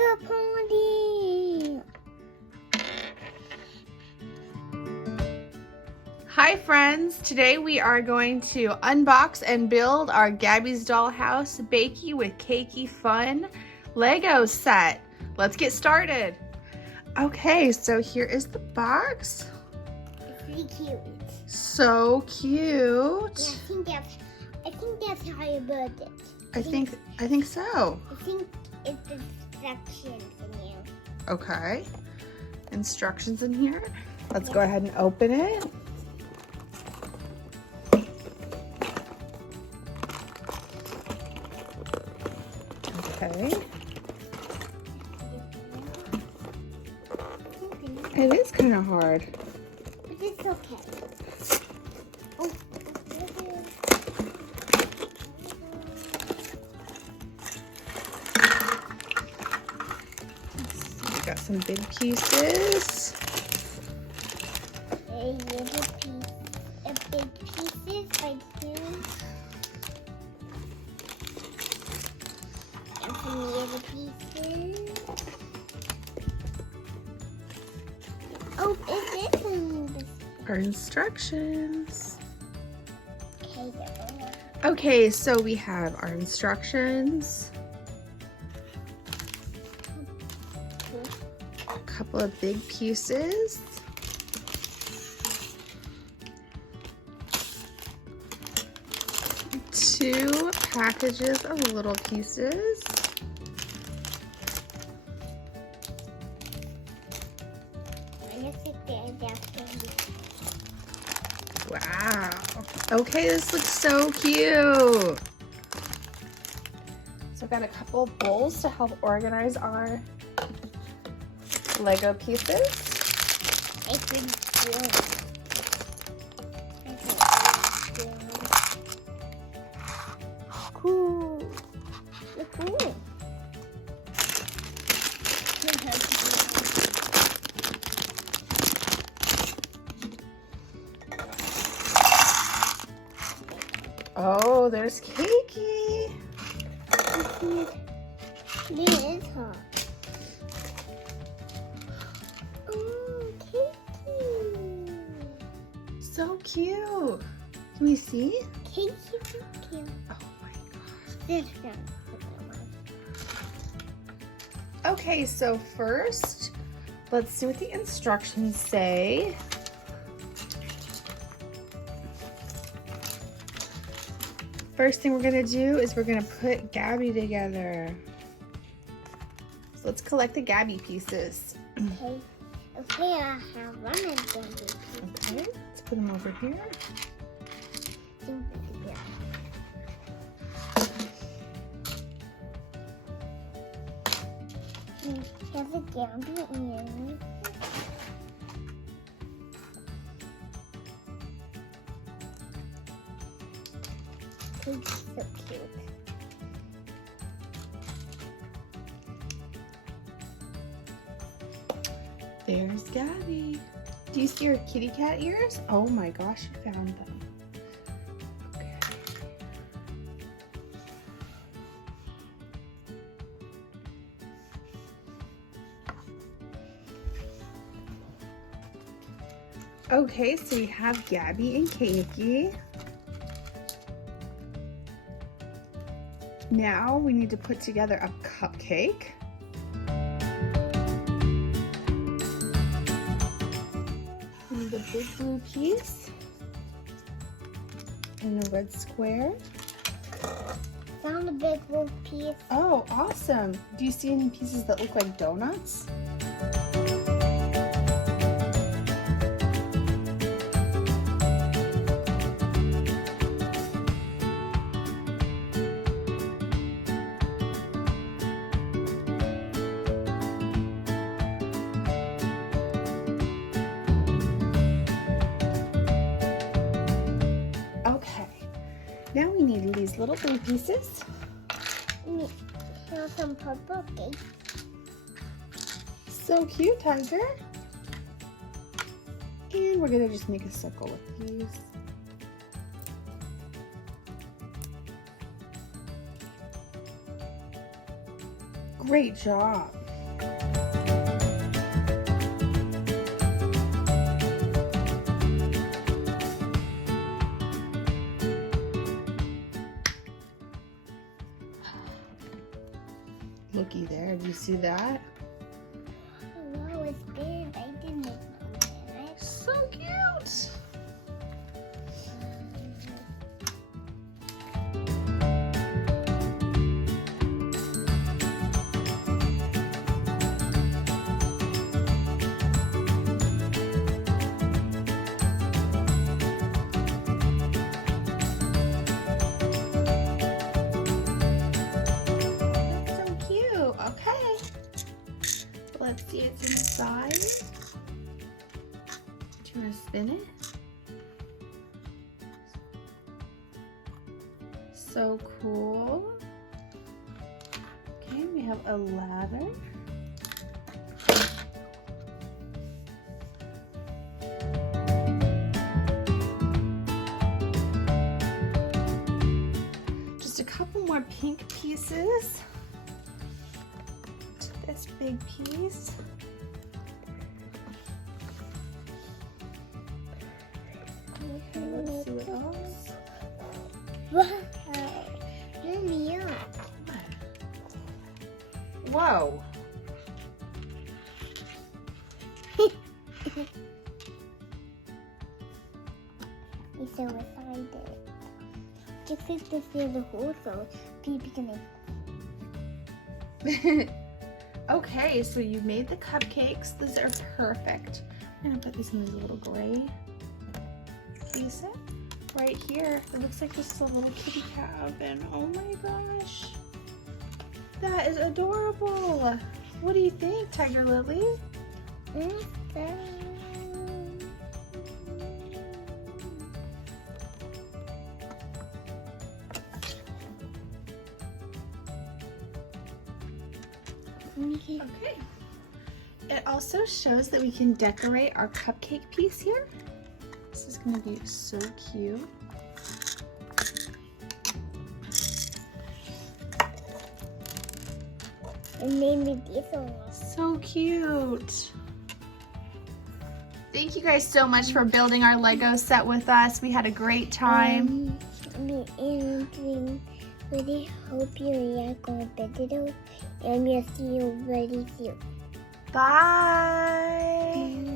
Lego party! Hi friends, today we are going to unbox and build our Gabby's Dollhouse Bakey with Cakey Fun LEGO set. Let's get started. Okay, so here is the box. It's really cute. So cute. Yeah, I think that's how you build it. I think so. I think it's the instructions in here. Okay. Instructions in here. Let's go ahead and open it. Okay. It is kind of hard. But it's okay. Oh. We got some big pieces. A little piece of big pieces right here. And some little pieces. Oh, is this one? Our instructions. Okay, there. Okay, so we have our instructions. A couple of big pieces. Two packages of little pieces. Wow. Okay, this looks so cute. So I've got a couple of bowls to help organize our Lego pieces. Cool. Look cool. Oh, there's Cakey. This is hot. Oh, Cakey. So cute. Can we see? Cakey so cute. Oh my gosh. This one. Okay, so first, let's see what the instructions say. First thing we're gonna do is we're gonna put Gabby together. So let's collect the Gabby pieces. Okay, I have one of them. Okay, let's put them over here. There's a Gabby in. It's so cute. There's Gabby. Do you see her kitty cat ears? Oh my gosh, you found them. Okay. Okay, so we have Gabby and Cakey. Now we need to put together a cupcake. We need a big blue piece and a red square. Found a big blue piece. Oh, awesome. Do you see any pieces that look like donuts? Now we need these little blue pieces. Here's some purple cake. So cute, Tiger. And we're gonna just make a circle with these. Great job. looky there. Do you see that? Wow, it's big. I didn't know that. So cute. Okay, let's see it's inside. Do you want to spin it? So cool. Okay, we have a ladder. Just a couple more pink pieces. This big piece. Okay, let's see what else. Wow. Mommy, Whoa. He's so excited. Just like to see the whole so people can Okay, so you made the cupcakes. These are perfect. I'm gonna put these in this little gray piece right here. It looks like this is a little kitty cat oven. Oh my gosh. That is adorable. What do you think, Tiger Lily? Okay. It also shows that we can decorate our cupcake piece here. This is going to be so cute. And maybe this one. So cute. Thank you guys so much for building our Lego set with us. We had a great time. And really hope you like our video, and we'll see you very soon. Bye.